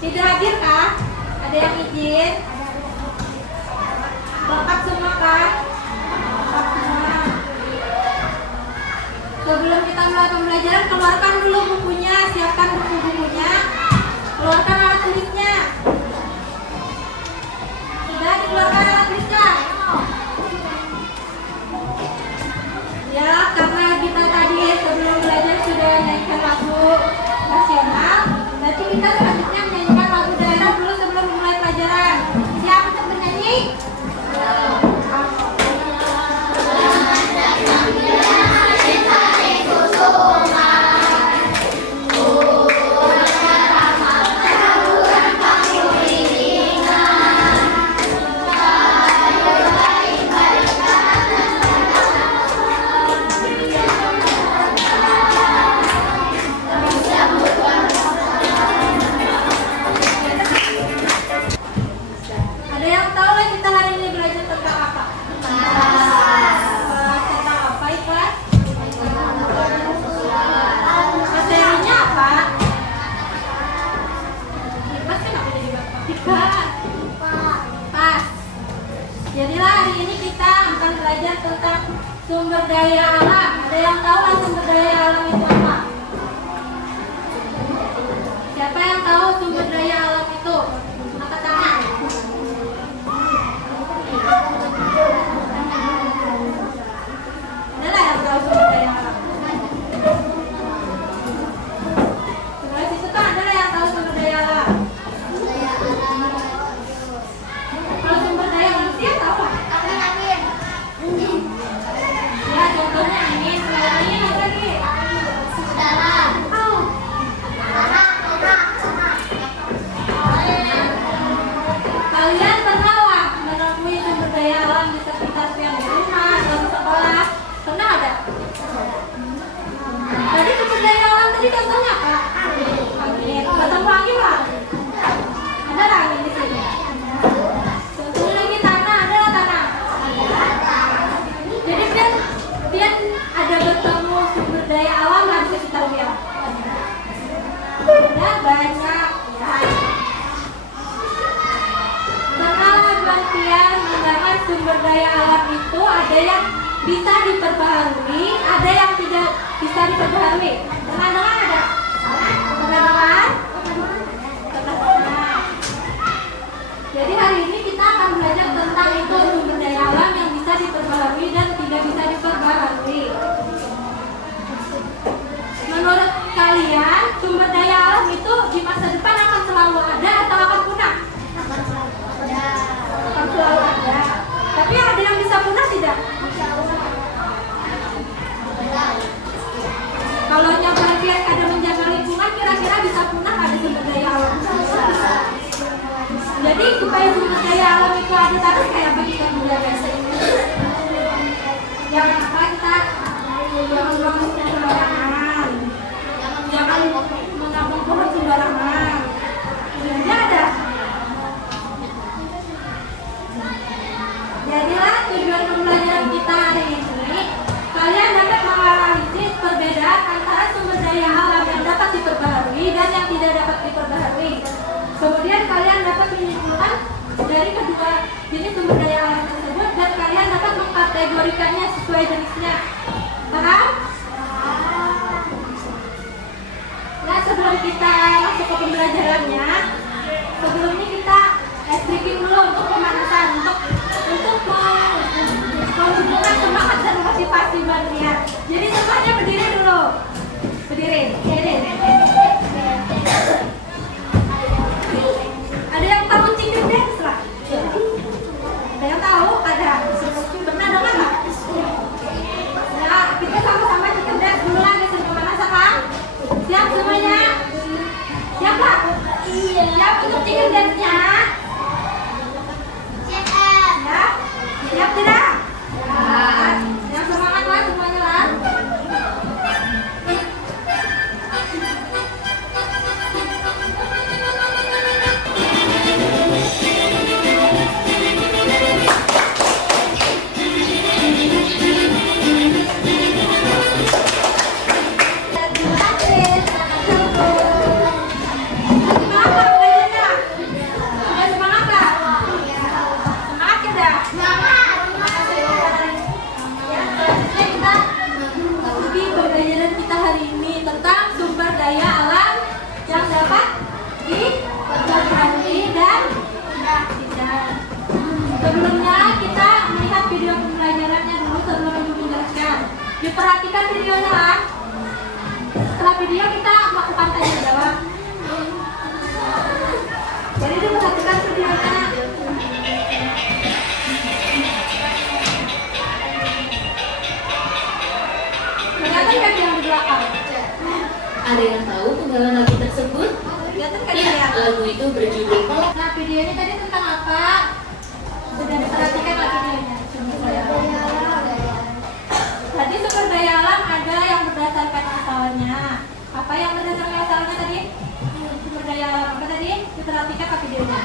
Tidak hadir kah? Ada yang izin? Lengkap semua kah? Lengkap semua. Sebelum kita mulai pembelajaran, keluarkan dulu bukunya, siapkan buku-bukunya, keluarkan alat tulisnya. Sudah dikeluarkan alat tulisnya? Ya, karena kita tadi sebelum belajar sudah nyanyikan lagu nasional, berarti kita selanjutnya menyanyikan lagu daerah dulu sebelum mulai pelajaran. Siap untuk bernyanyi? Ada yang tahu nggak kita hari ini belajar tentang apa? Tentang apa, Ikhlas? Materinya apa? Ikhlas kenapa jadi matematika? Pas. Jadilah hari ini kita akan belajar tentang sumber daya alam. Ada yang tahu nggak sumber daya alam itu apa? Siapa yang tahu sumber daya alam itu? Angkat tangan. Adalah yang tahu sumber daya alam. Sebelah situ kan adalah yang tahu sumber daya alam. Kalau sumber daya manusia tahu nggak? Ya, contohnya angin. Selain angin apa lagi? Oh. Kalian pernah nggak menemui sumber daya alam di sekitar yang di rumah, dalam sekolah? Pernah ada? Tadi sumber daya alam tadi contohnya apa? Angin. Ketemu angin lah. Ada nggak angin di sini? Contohnya lagi tanah, ada nggak tanah? Jadi dia ada bertemu sumber daya alam nggak di sekitar dia? Ada banyak. Ya. Penelitian menggunakan sumber daya alam itu ada yang bisa diperbaharui, ada yang tidak bisa diperbaharui. Pernah ada? Pernah dengar? Pernah. Jadi hari ini kita akan belajar tentang itu sumber daya alam yang bisa diperbaharui dan tidak bisa diperbaharui. Menurut kalian sumber daya alam itu di masa depan akan selalu ada atau akan punah? Akan selalu ada. Tapi ada yang bisa punah tidak? Kalau yang bagian ada menjaga lingkungan, kira-kira bisa punah ada sumber daya alam? Jadi supaya sumber daya alam itu ada terus kayak apa kita menjaga? Yang apa kita jangan buang sembarangan, jangan menabung pohon sembarangan. Ini ada. Jadilah tujuan pembelajaran kita hari ini, kalian dapat menganalisis perbedaan antara sumber daya alam yang dapat diperbaharui dan yang tidak dapat diperbaharui. Kemudian kalian dapat menyimpulkan dari kedua jenis sumber daya alam tersebut dan kalian dapat mengkategorikannya sesuai jenisnya. Paham? Nah, sebelum kita masuk ke pembelajarannya, sebelum ini kita breaking dulu untuk pemanasan, untuk menghubungkan semangat dan motivasi barunya. Jadi semuanya berdiri dulu. Berdiri. Ada yang tahu chicken dance lah? Ada yang tahu? Ada. Pernah dengar nggak? Nah, kita sama-sama chicken dance dulu lagi sebelum pemanasan, kan? Siap semuanya? Siap lah? Siap untuk chicken dance-nya? Ya? Siap tidak? Yang semangat lah semuanya lah. Terima kasih. diperhatikan videonya. Setelah video kita lakukan tanya jawab. Jadi diperhatikan videonya. Kelihatan kan yang di belakang? Ada yang tahu penggalan lagu tersebut? Kelihatan kan Ya, ya? lagu itu berjudul Nah, videonya tadi tentang apa? Sudah diperhatikan lagi videonya. Tadi sumber daya alam ada yang berdasarkan asalnya. Apa yang berdasarkan asalnya tadi? Sumber daya alam apa tadi? Diperhatikan ke videonya.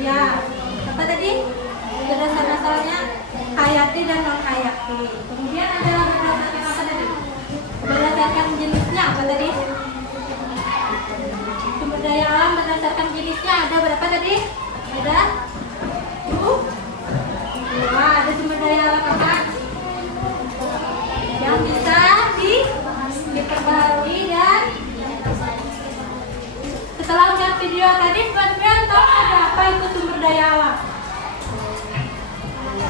Ya, apa tadi? Berdasarkan asalnya hayati dan non hayati. Kemudian ada berdasarkan apa tadi? Berdasarkan jenisnya apa tadi? Sumber daya alam berdasarkan jenisnya ada berapa tadi? Ada? Wah, ada sumber daya alam apa? Yang bisa diperbaharui dan setelah lihat video tadi, kalian tahu ada apa itu sumber daya alam?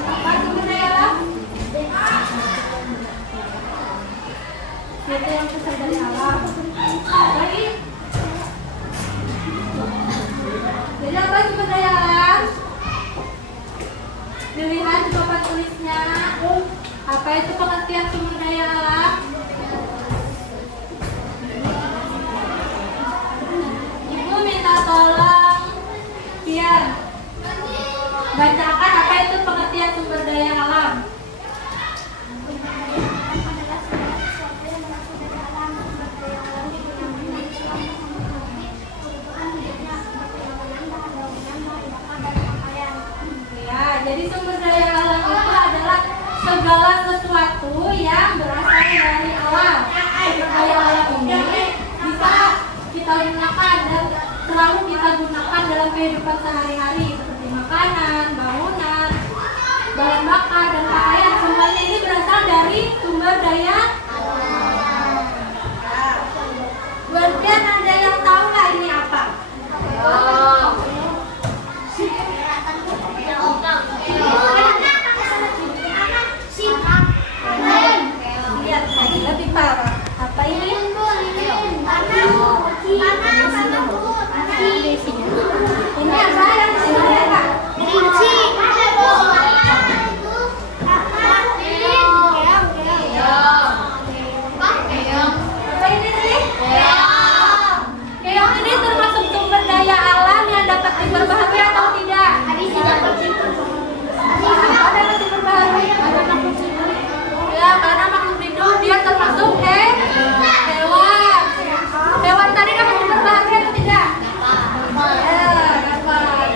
Apa sumber daya alam? Itu yang besar dari alam. Lagi. Jadi apa sumber daya alam? Dilihat di papan tulisnya. Apa itu pengertian sumber daya alam? Ibu minta tolong Pian bacakan apa itu pengertian sumber daya alam. Jadi sumber daya alam itu adalah segala sesuatu yang berasal dari alam. Sumber daya alam ini bisa kita gunakan dan selalu kita gunakan dalam kehidupan sehari-hari seperti makanan, bangunan, bahan bakar dan pakaian. Semuanya ini berasal dari sumber daya alam. Kemudian ada yang tahu nggak ini apa? Lebih parah. Apa ini? Ini apa yang disini Kak? Kunci. Apa ini tadi? Keong ini termasuk sumber daya alam yang dapat diperbaharui atau tidak? Dapat diperbaharui. Ya, karena makhluk hidup dia termasuk hewan. Hewan tadi dapat diperbaharui atau tidak? Ya, dapat.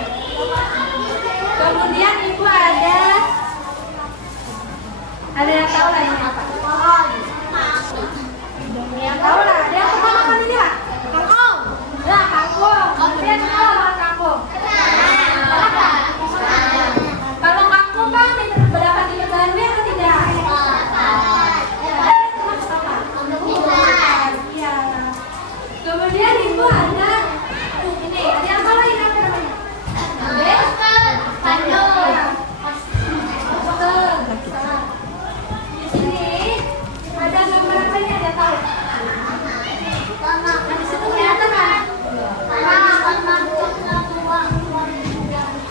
Kemudian ibu ada yang tahu lah ini apa? Yang tahu lah, ada yang pernah makan ini nggak? Kangkung. Ya, kangkung. Kemudian tahu lah kangkung. Kalau kangkung kan dapat diperbaharui atau tidak? Iya. Kemudian ibu ada ini, ada apa lagi namanya? Di sini ada gambar apa ini, ada tahu? Nah, di situ kelihatan kan?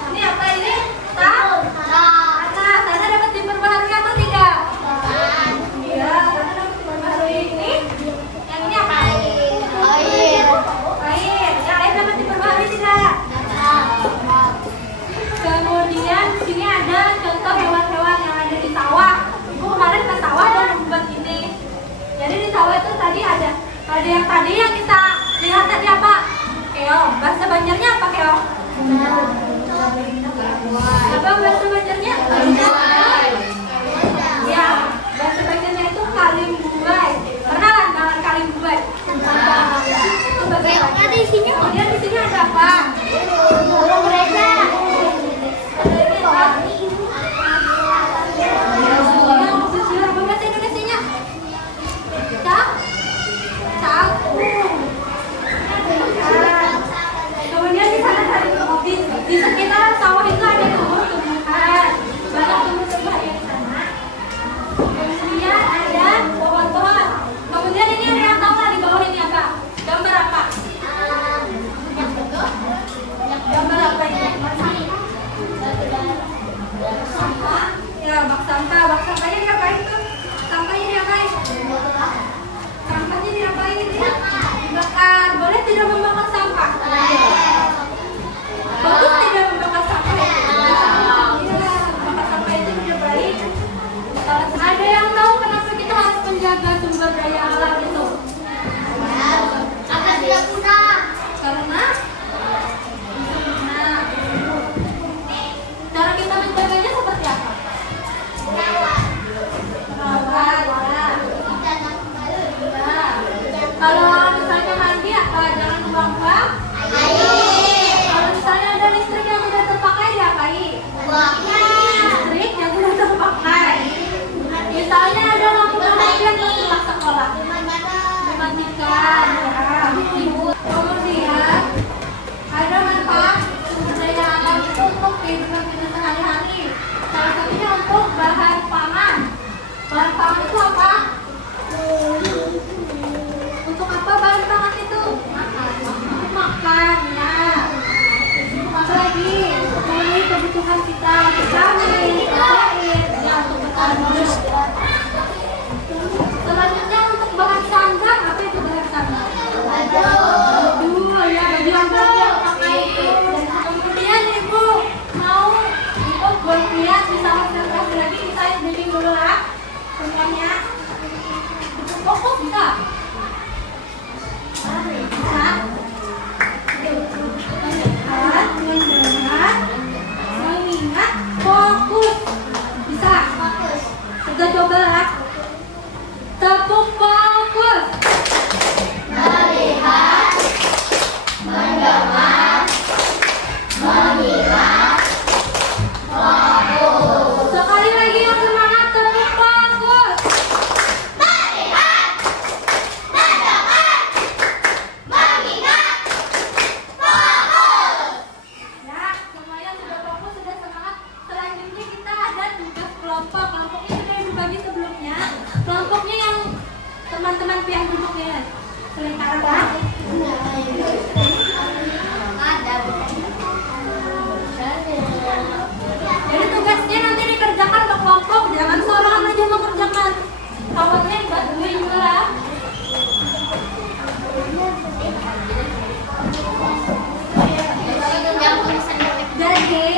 Ini apa ini? Tanah dapat diperbaharui atau tidak? Iya, tanah dapat diperbaharui. Ini? Yang ini apa? Air. Yang air dapat diperbaharui tidak? Kemudian di sini ada contoh hewan-hewan yang ada di sawah. Ibu kemarin ke sawah dan membuat ini. Jadi di sawah itu tadi ada yang tadi yang kita lihat tadi apa? Keong. Bahasa Banjarnya apa keong? Apa bahasa Banjarnya? Ya, bahasa Banjarnya itu kalimbuai. Pernah lah dengan kalimbuai? Itu bahasa Banjar. Kemudian di sini ada apa? Kemudian di sana di sekitar sawah itu ada tumbuh-tumbuhan, banyak tumbuh-tumbuhan. Karena nah, cara kita menjaganya seperti apa? Merawat, ya. Kalau misalnya mandi apa? Jangan buang-buang air. Kalau misalnya ada listrik yang sudah terpakai diapain? Listrik yang sudah terpakai. Misalnya ada lampu matikan di sekolah, dimatikan. Ya. Kemudian ada manfaat sumber daya alam itu untuk kehidupan kita sehari-hari. Salah satunya untuk bahan pangan. Bahan pangan itu apa? Untuk apa bahan pangan itu? Makan, ya. Apa lagi? Memenuhi kebutuhan kita, vitamin, air, ya, untuk bertani. Selanjutnya untuk bahan sandang, apa itu bahan sandang? Aduh, ya, baju yang pakai itu. Kemudian ibu mau ikut berlihat bisa konsentrasi lagi, kita jadi dulu lah semuanya. Fokus bisa? Bisa. Mengingat, fokus. Bisa? Kita coba lah. Tepuk fokus. Melihat, mendengar, mengingat, fokus. Sekali lagi yang semangat, tepuk fokus. Melihat, mendengar, mengingat, fokus. Ya, semuanya sudah fokus, sudah semangat. Selanjutnya kita ada tugas kelompok. Kelompoknya sudah dibagi sebelumnya. Kelompoknya yang teman-teman yang duduknya selingkaran kan? Jadi tugasnya nanti dikerjakan ke kelompok, jangan seorang aja mengerjakan. Kawannya bantuin lah. Jadi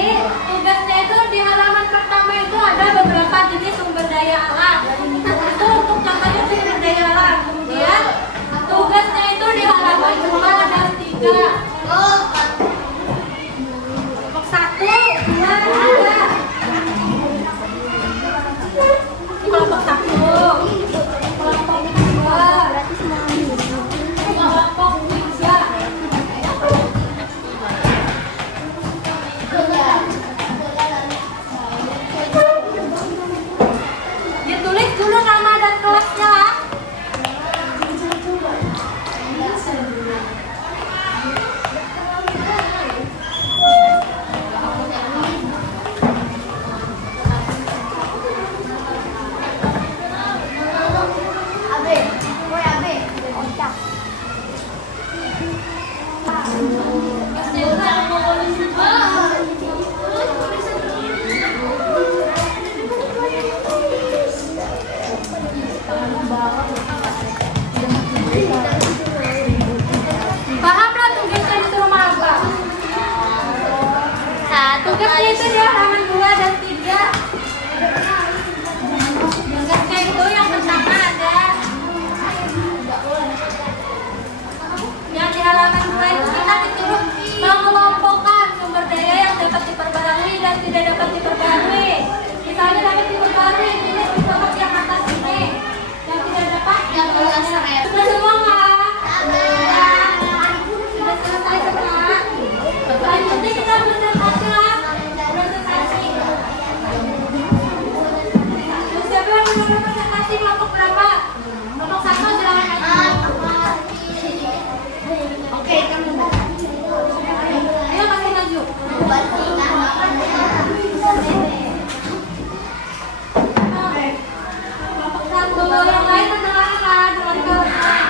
tugasnya itu di halaman pertama itu ada beberapa jenis sumber daya alam. Itu untuk contohnya sumber daya alam. Kemudian tugasnya itu di halaman kedua ada 3. Kelompok 1, 2, 3. Kelompok 1, kelompok 2, kelompok 3. Ditulis dulu nama dan kelasnya. Pahamlah tugasnya disuruh apa? Tugasnya itu di halaman 2 dan 3. Tugasnya itu yang pertama ada yang di halaman 2 itu kita disuruh mengelompokkan sumber daya yang dapat diperbarui dan tidak dapat diperbarui. Misalnya dapat diperbarui, ini dapat yang atas ini. Yang tidak dapat yang bawahnya. Sudah semua nggak? Sudah selesai semua. Selanjutnya kita presentasi lah. Presentasi. Siapa yang menurut presentasi kelompok berapa? Kelompok 1 silakan maju. Oke, kamu. Ayo kasih maju. Kelompok 1 yang lain mendengarkan, dengarkan.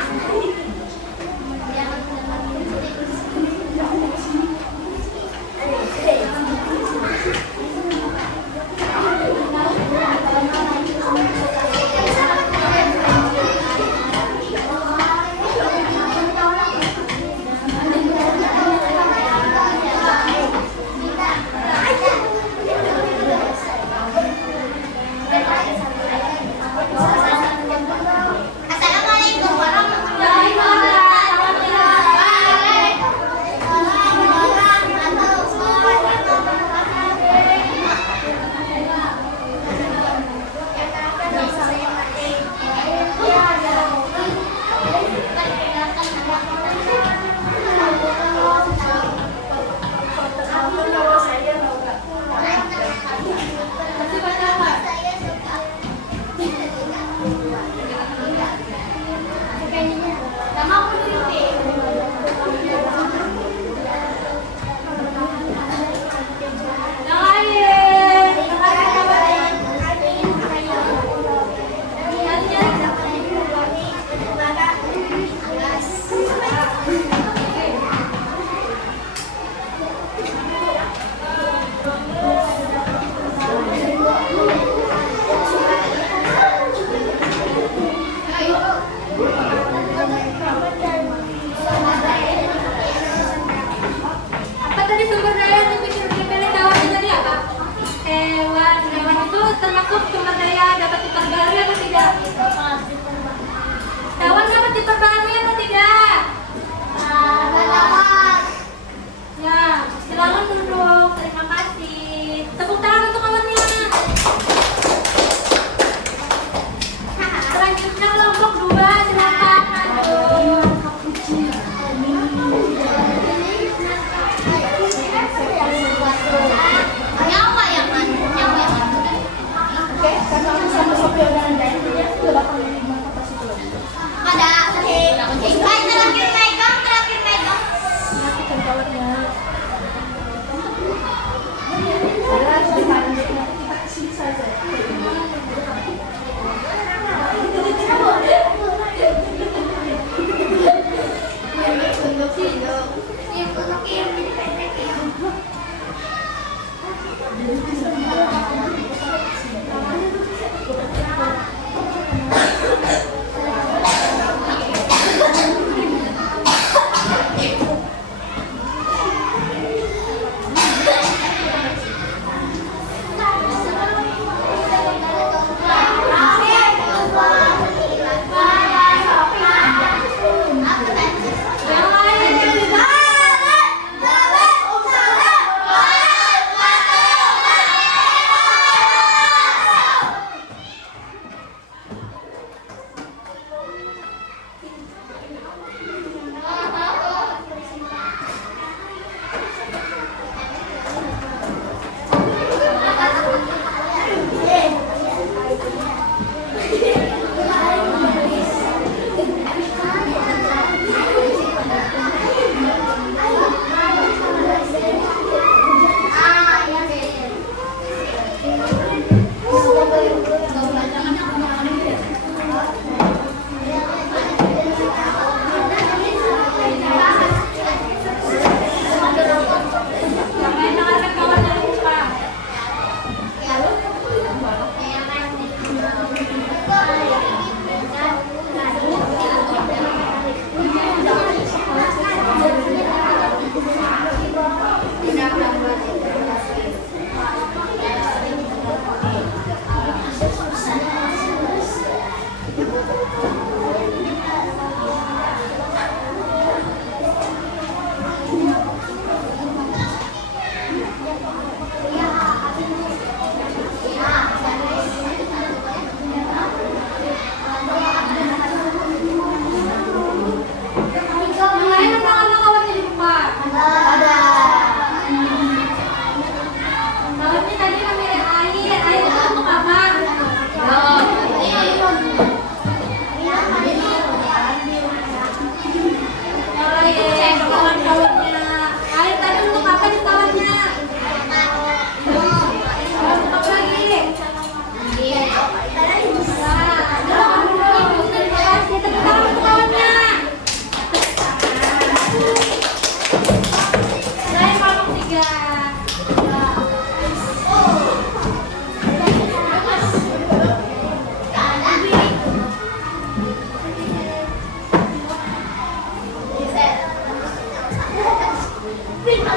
Mulai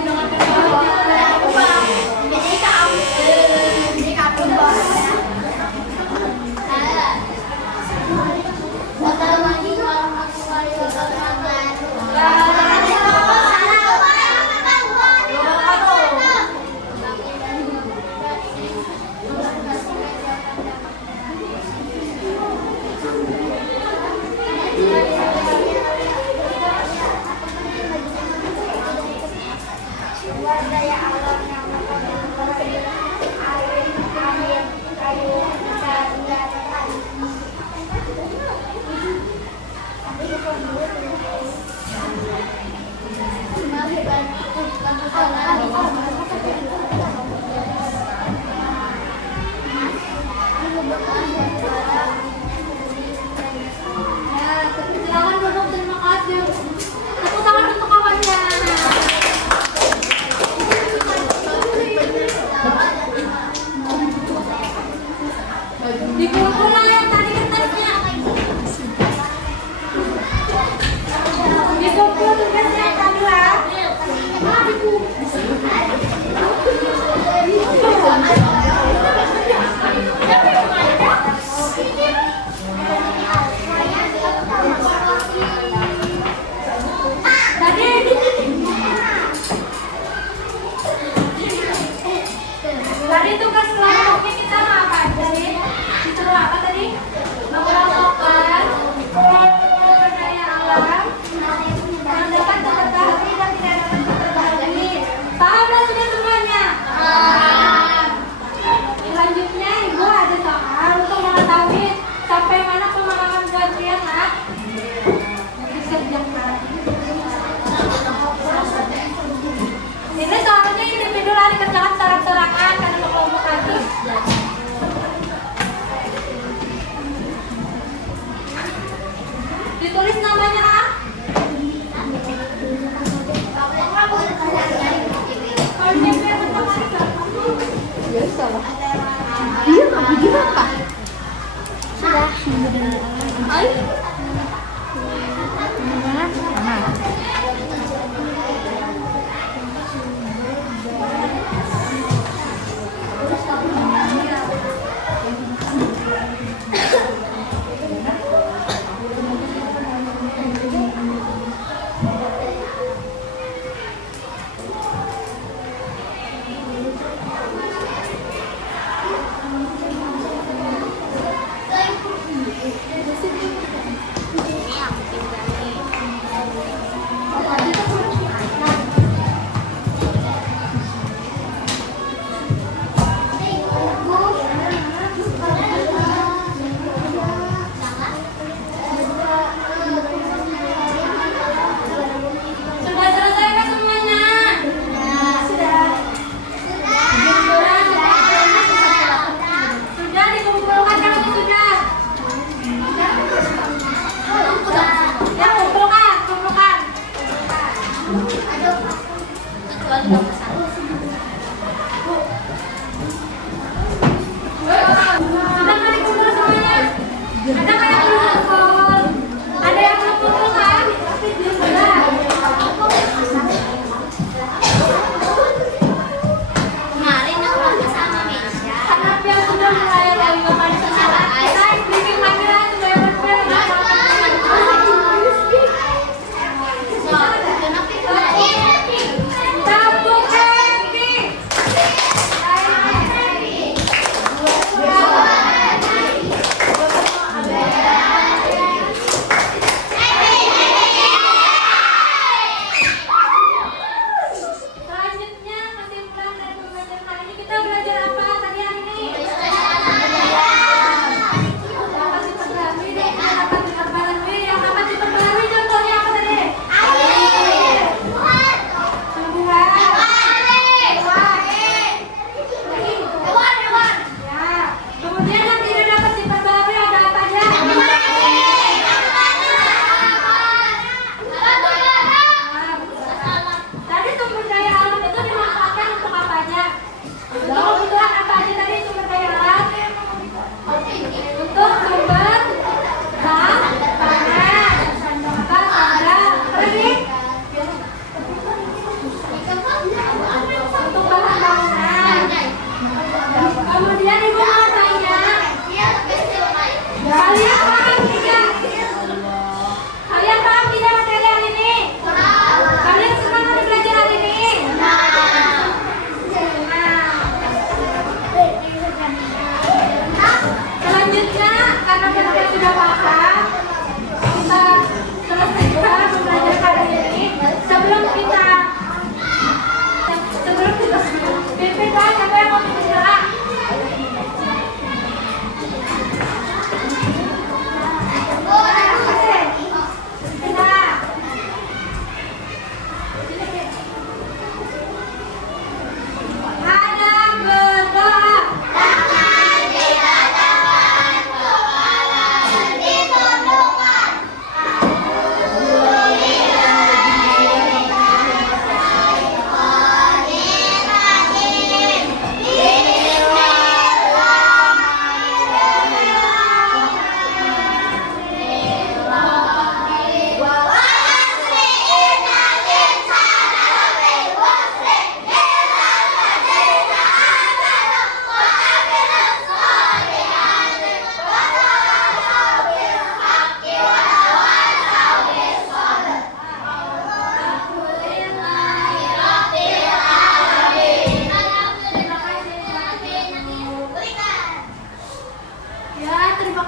dengan kedua. Daya alam yang air, angin, kayu, dan Silakan duduk, terima kasih. Tepuk tangan untuk kawannya. Dikumpul lah yang tadi kertasnya. Dikumpul tugasnya yang tadi lah. Tadi tugas kelompoknya kita apa tadi? Disuruh apa tadi? Mengelompokkan sumber daya alam yang dapat terperbaharui dan tidak dapat terperbaharui. Pahamlah sudah semuanya? Paham. Selanjutnya Ibu ada soal untuk mengetahui sampai mana pemahaman kalian nak? Ini soalnya individu lah dikerjakan secara-serangan karena kelompok lagi. Ditulis namanya ah? Iya, Pak. Gimana, Pak? Sudah. Ayo.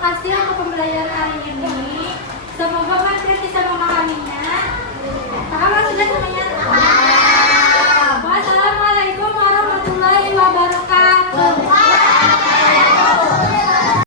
kasih untuk pembelajaran hari ini. Semoga kalian bisa memahaminya. Paham sudah semuanya?